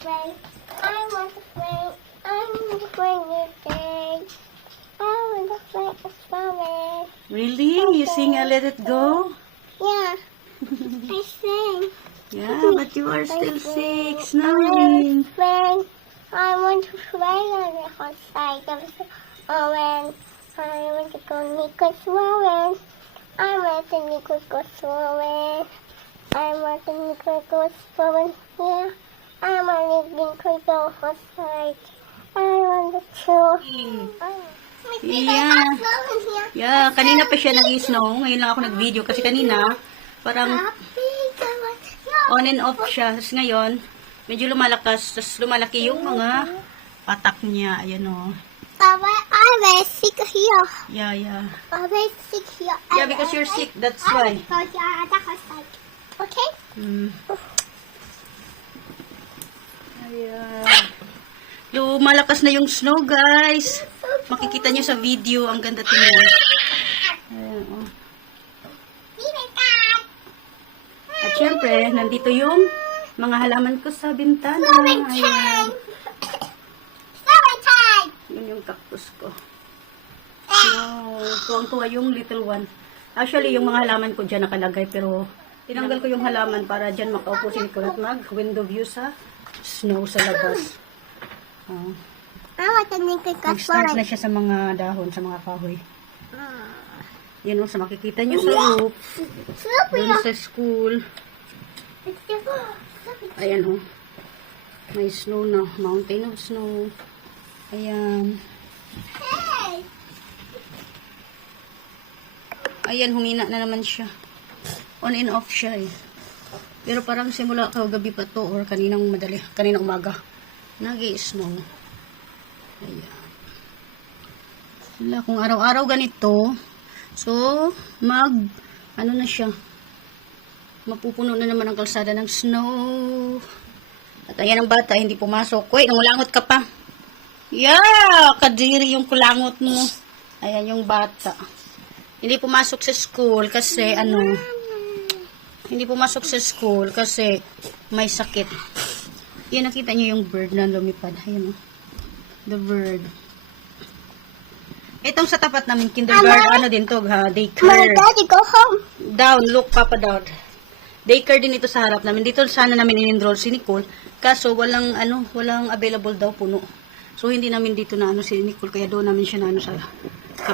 play. I want to play. I want to play with things. I want to play a summer. Really? You sing a Let It Go? Yeah. I sing. Yeah, but you are still sick, I snowing. want to play on the outside. When I want to go Nico swimming. I want to Nico go swimming. I want to Nico go swimming here. I want to Nico go outside. I want to Yeah. Yeah, kanina pa siya nag-snow. Ngayon lang ako nag-video kasi kanina parang on and off siya. Tapos ngayon, medyo lumalakas. Tapos lumalaki yung mga patak niya. Ayan o. Papa, I'm very sick here. Yeah, yeah. I'm very sick here. Yeah, because you're sick. That's why. Okay? Hmm. Ayan. Lumalakas na yung snow, guys. Makikita nyo sa video. Ang ganda tingnan. Ayan, oh. At syempre, nandito yung mga halaman ko sa bintana. Ayan. Yun yung cactus ko. Wow, tuwang-tuwa yung little one. Actually, yung mga halaman ko dyan nakalagay, pero tinanggal ko yung halaman para dyan makaupo si Nicole at mag-window view sa snow sa labas. Oh. Nag-start na siya sa mga dahon, sa mga kahoy. Yan o, sa makikita nyo sa roof. Doon sa school. Ayan o. May snow na. Mountain of snow. Ayan. Ayan, humina na naman siya. On and off siya eh. Pero parang simula kagabi pa to or kaninang umaga. Nag-i-snow. Ayan. Wala, kung araw-araw ganito, so, ano na siya, mapupuno na naman ang kalsada ng snow. At ayan ang bata, hindi pumasok. Uy, nangulangot ka pa. Yeah, kadiri yung kulangot mo. Ayan yung bata. Hindi pumasok sa school kasi may sakit. Yan, nakita niyo yung bird na lumipad. Ayan o. The bird. Itong sa tapat namin, kindergarten, din to, daycare. Daddy, go home. Down, look, Papa, down. Daycare din ito sa harap namin. Dito sana namin in-enroll si Nicole. Kaso, walang available daw, puno. So, hindi namin dito na si Nicole. Kaya doon namin siya na sa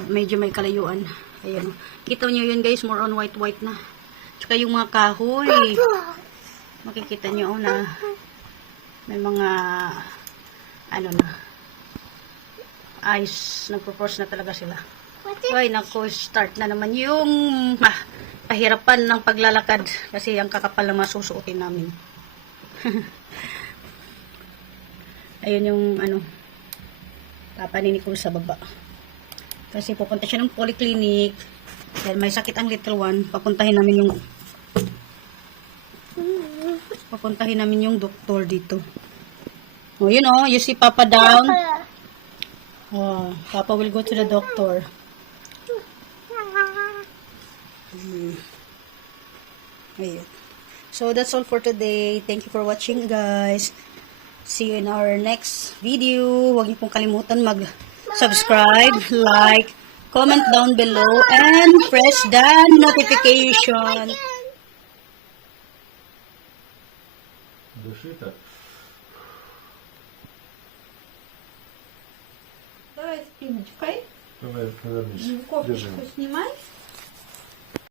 medyo may kalayuan. Ayan. Kita nyo yun, guys. More on white-white na. Tsaka yung mga kahoy. Makikita nyo na may mga ice. Nagpo-force na talaga sila. Ay, naku, start na naman yung pahirapan ng paglalakad. Kasi ang kakapal na masusuotin namin. Ayun yung papa ni Nicole sa baba. Kasi pupunta siya ng polyclinic. Dahil may sakit ang little one. Papuntahin namin yung doktor dito. Oh, yun oh. You see Papa down? Oh, Papa will go to the doctor. Ayun. So, that's all for today. Thank you for watching, guys. See you in our next video. Huwag niyo pong kalimutan mag-subscribe, like, comment down below, and press the notification. Души так. Давай, спиночкой. Давай, повернись. Держи. Кофточку снимай.